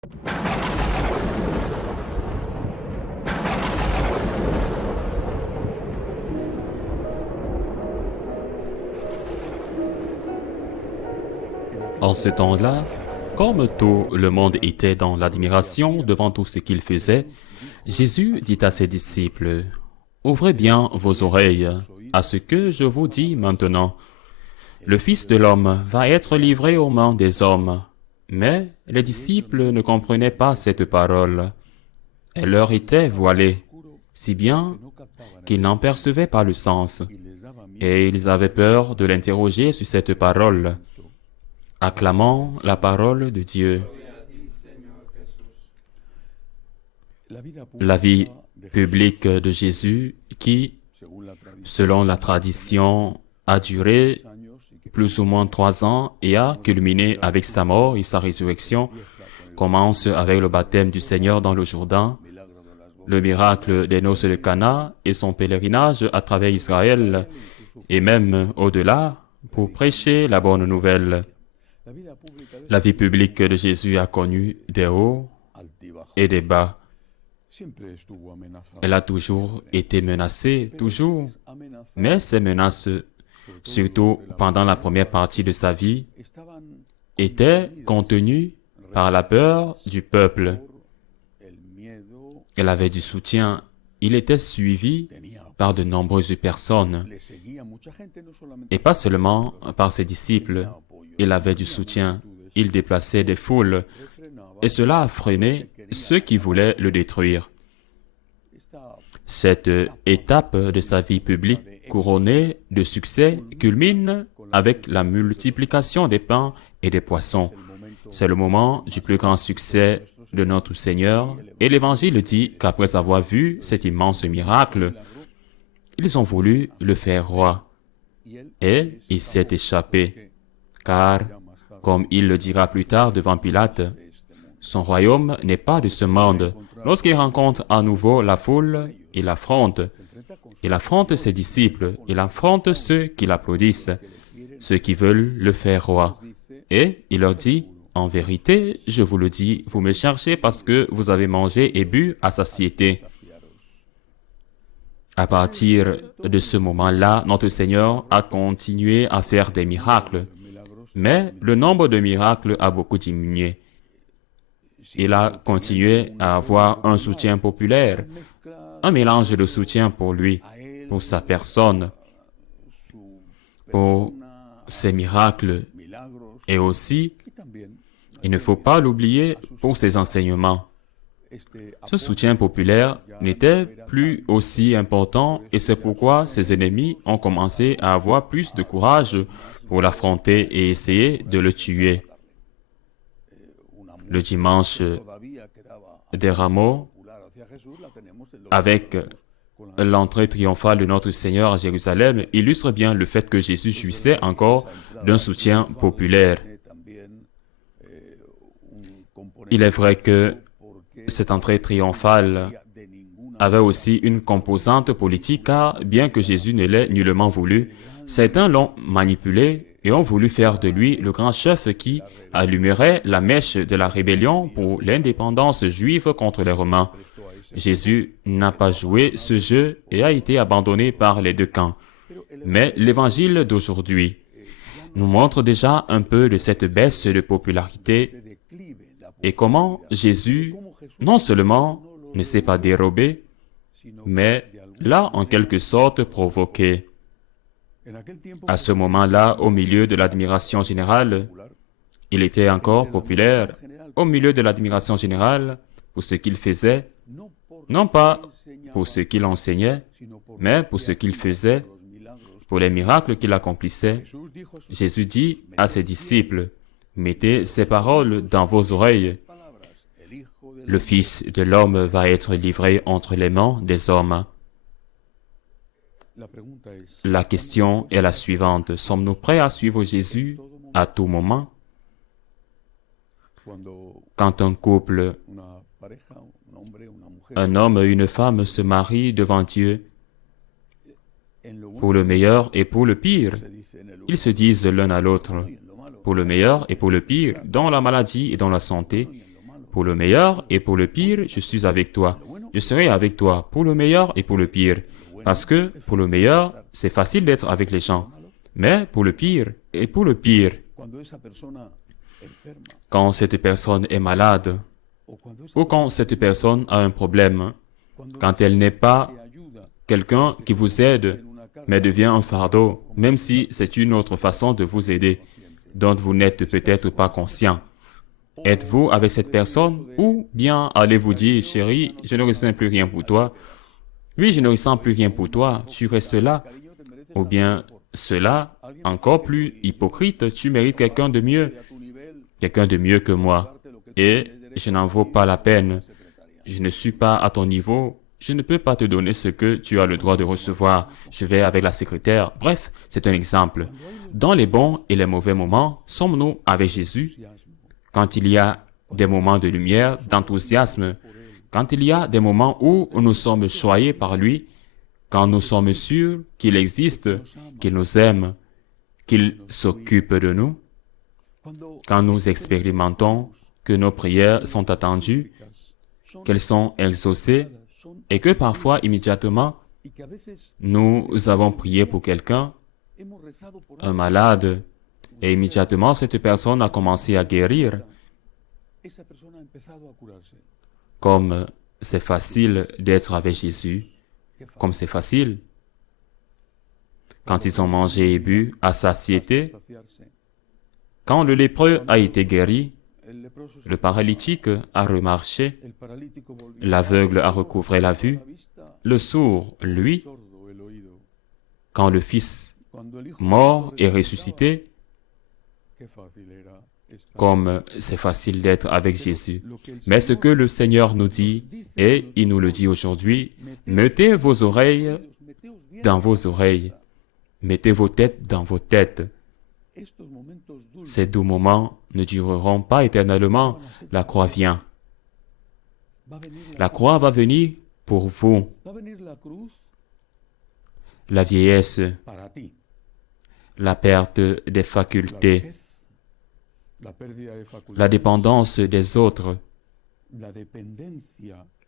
En ce temps-là, comme tout le monde était dans l'admiration devant tout ce qu'il faisait, Jésus dit à ses disciples, « Ouvrez bien vos oreilles à ce que je vous dis maintenant. Le Fils de l'homme va être livré aux mains des hommes. » Mais les disciples ne comprenaient pas cette parole. Elle leur était voilée, si bien qu'ils n'en percevaient pas le sens, et ils avaient peur de l'interroger sur cette parole. Acclamons la parole de Dieu. La vie publique de Jésus qui, selon la tradition, a duré plus ou moins 3 ans et a culminé avec sa mort et sa résurrection, commence avec le baptême du Seigneur dans le Jourdain, le miracle des noces de Cana et son pèlerinage à travers Israël et même au-delà pour prêcher la bonne nouvelle. La vie publique de Jésus a connu des hauts et des bas. Elle a toujours été menacée, toujours, mais ces menaces, surtout pendant la première partie de sa vie, étaient contenues par la peur du peuple. Elle avait du soutien. Il était suivi par de nombreuses personnes, et pas seulement par ses disciples. Il avait du soutien. Il déplaçait des foules, et cela a freiné ceux qui voulaient le détruire. Cette étape de sa vie publique couronnée de succès culmine avec la multiplication des pains et des poissons. C'est le moment du plus grand succès de notre Seigneur, et l'Évangile dit qu'après avoir vu cet immense miracle, ils ont voulu le faire roi, et il s'est échappé, car, comme il le dira plus tard devant Pilate, son royaume n'est pas de ce monde. Lorsqu'il rencontre à nouveau la foule, il affronte ses disciples, il affronte ceux qui l'applaudissent, ceux qui veulent le faire roi. Et il leur dit, « En vérité, je vous le dis, vous me cherchez parce que vous avez mangé et bu à satiété. » À partir de ce moment-là, notre Seigneur a continué à faire des miracles, mais le nombre de miracles a beaucoup diminué. Il a continué à avoir un soutien populaire, un mélange de soutien pour lui, pour sa personne, pour ses miracles, et aussi, il ne faut pas l'oublier, pour ses enseignements. Ce soutien populaire n'était plus aussi important et c'est pourquoi ses ennemis ont commencé à avoir plus de courage pour l'affronter et essayer de le tuer. Le dimanche des Rameaux, avec l'entrée triomphale de notre Seigneur à Jérusalem, illustre bien le fait que Jésus jouissait encore d'un soutien populaire. Il est vrai que cette entrée triomphale avait aussi une composante politique, car bien que Jésus ne l'ait nullement voulu, certains l'ont manipulé et ont voulu faire de lui le grand chef qui allumerait la mèche de la rébellion pour l'indépendance juive contre les Romains. Jésus n'a pas joué ce jeu et a été abandonné par les deux camps. Mais l'évangile d'aujourd'hui nous montre déjà un peu de cette baisse de popularité et comment Jésus, non seulement ne s'est pas dérobé, mais l'a en quelque sorte provoqué. À ce moment-là, au milieu de l'admiration générale, il était encore populaire, au milieu de l'admiration générale pour ce qu'il faisait, non pas pour ce qu'il enseignait, mais pour ce qu'il faisait, pour les miracles qu'il accomplissait. Jésus dit à ses disciples, « Mettez ces paroles dans vos oreilles. Le Fils de l'homme va être livré entre les mains des hommes. » La question est la suivante. Sommes-nous prêts à suivre Jésus à tout moment? Quand un couple, un homme et une femme se marient devant Dieu, pour le meilleur et pour le pire, ils se disent l'un à l'autre, pour le meilleur et pour le pire, dans la maladie et dans la santé, Pour le meilleur et pour le pire, je suis avec toi. Je serai avec toi pour le meilleur et pour le pire. Parce que pour le meilleur, c'est facile d'être avec les gens. Mais pour le pire et pour le pire, quand cette personne est malade, ou quand cette personne a un problème, quand elle n'est pas quelqu'un qui vous aide, mais devient un fardeau, même si c'est une autre façon de vous aider, dont vous n'êtes peut-être pas conscient. Êtes-vous avec cette personne ou bien allez-vous dire, chérie, je ne ressens plus rien pour toi. Oui, je ne ressens plus rien pour toi, tu restes là. Ou bien, cela, encore plus hypocrite, tu mérites quelqu'un de mieux que moi. Et je n'en vaux pas la peine. Je ne suis pas à ton niveau. Je ne peux pas te donner ce que tu as le droit de recevoir. Je vais avec la secrétaire. Bref, c'est un exemple. Dans les bons et les mauvais moments, sommes-nous avec Jésus? Quand il y a des moments de lumière, d'enthousiasme, quand il y a des moments où nous sommes choyés par lui, quand nous sommes sûrs qu'il existe, qu'il nous aime, qu'il s'occupe de nous, quand nous expérimentons que nos prières sont attendues, qu'elles sont exaucées, et que parfois, immédiatement, nous avons prié pour quelqu'un, un malade, et immédiatement, cette personne a commencé à guérir. Comme c'est facile d'être avec Jésus, comme c'est facile. Quand ils ont mangé et bu à satiété, quand le lépreux a été guéri, le paralytique a remarché, l'aveugle a recouvré la vue, le sourd, lui, quand le Fils mort est ressuscité, comme c'est facile d'être avec Jésus. Mais ce que le Seigneur nous dit, et il nous le dit aujourd'hui, mettez vos oreilles dans vos oreilles, mettez vos têtes dans vos têtes. Ces doux moments ne dureront pas éternellement, la croix vient. La croix va venir pour vous. La vieillesse, la perte des facultés, la dépendance des autres,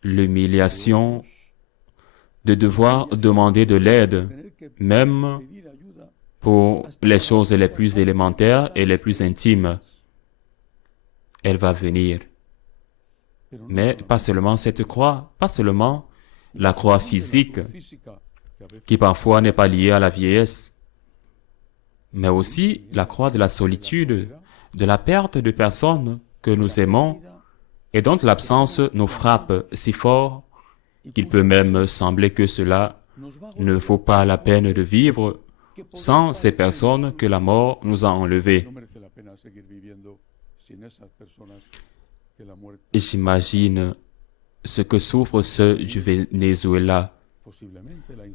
l'humiliation de devoir demander de l'aide, même pour les choses les plus élémentaires et les plus intimes. Elle va venir. Mais pas seulement cette croix, pas seulement la croix physique, qui parfois n'est pas liée à la vieillesse, mais aussi la croix de la solitude, de la perte de personnes que nous aimons et dont l'absence nous frappe si fort qu'il peut même sembler que cela ne vaut pas la peine de vivre sans ces personnes que la mort nous a enlevées. J'imagine ce que souffrent ceux du Venezuela,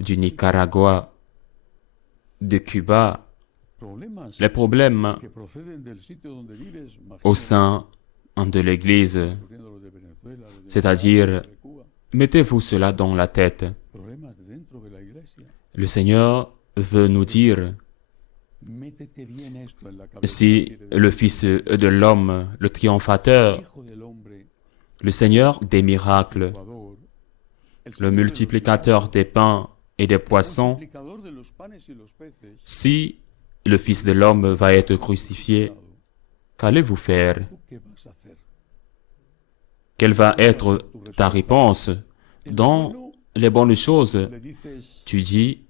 du Nicaragua, de Cuba, les problèmes au sein de l'Église, c'est-à-dire, mettez-vous cela dans la tête. Le Seigneur veut nous dire, si le Fils de l'homme, le triomphateur, le Seigneur des miracles, le multiplicateur des pains et des poissons, si le Fils de l'homme va être crucifié, qu'allez-vous faire? Quelle va être ta réponse? Dans les bonnes choses, tu dis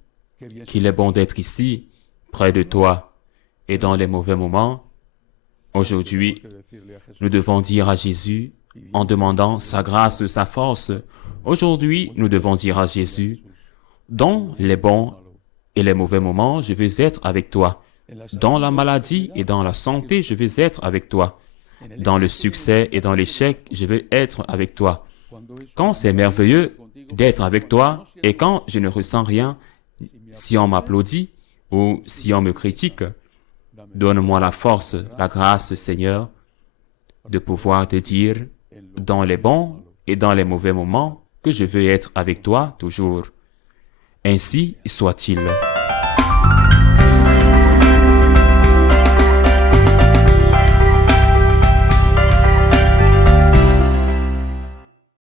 qu'il est bon d'être ici, près de toi. Et dans les mauvais moments, aujourd'hui, nous devons dire à Jésus, en demandant sa grâce, sa force, aujourd'hui, nous devons dire à Jésus, dans les bons et les mauvais moments, je veux être avec toi. Dans la maladie et dans la santé, je veux être avec toi. Dans le succès et dans l'échec, je veux être avec toi. Quand c'est merveilleux d'être avec toi et quand je ne ressens rien, si on m'applaudit ou si on me critique, donne-moi la force, la grâce, Seigneur, de pouvoir te dire, dans les bons et dans les mauvais moments, que je veux être avec toi toujours. Ainsi soit-il.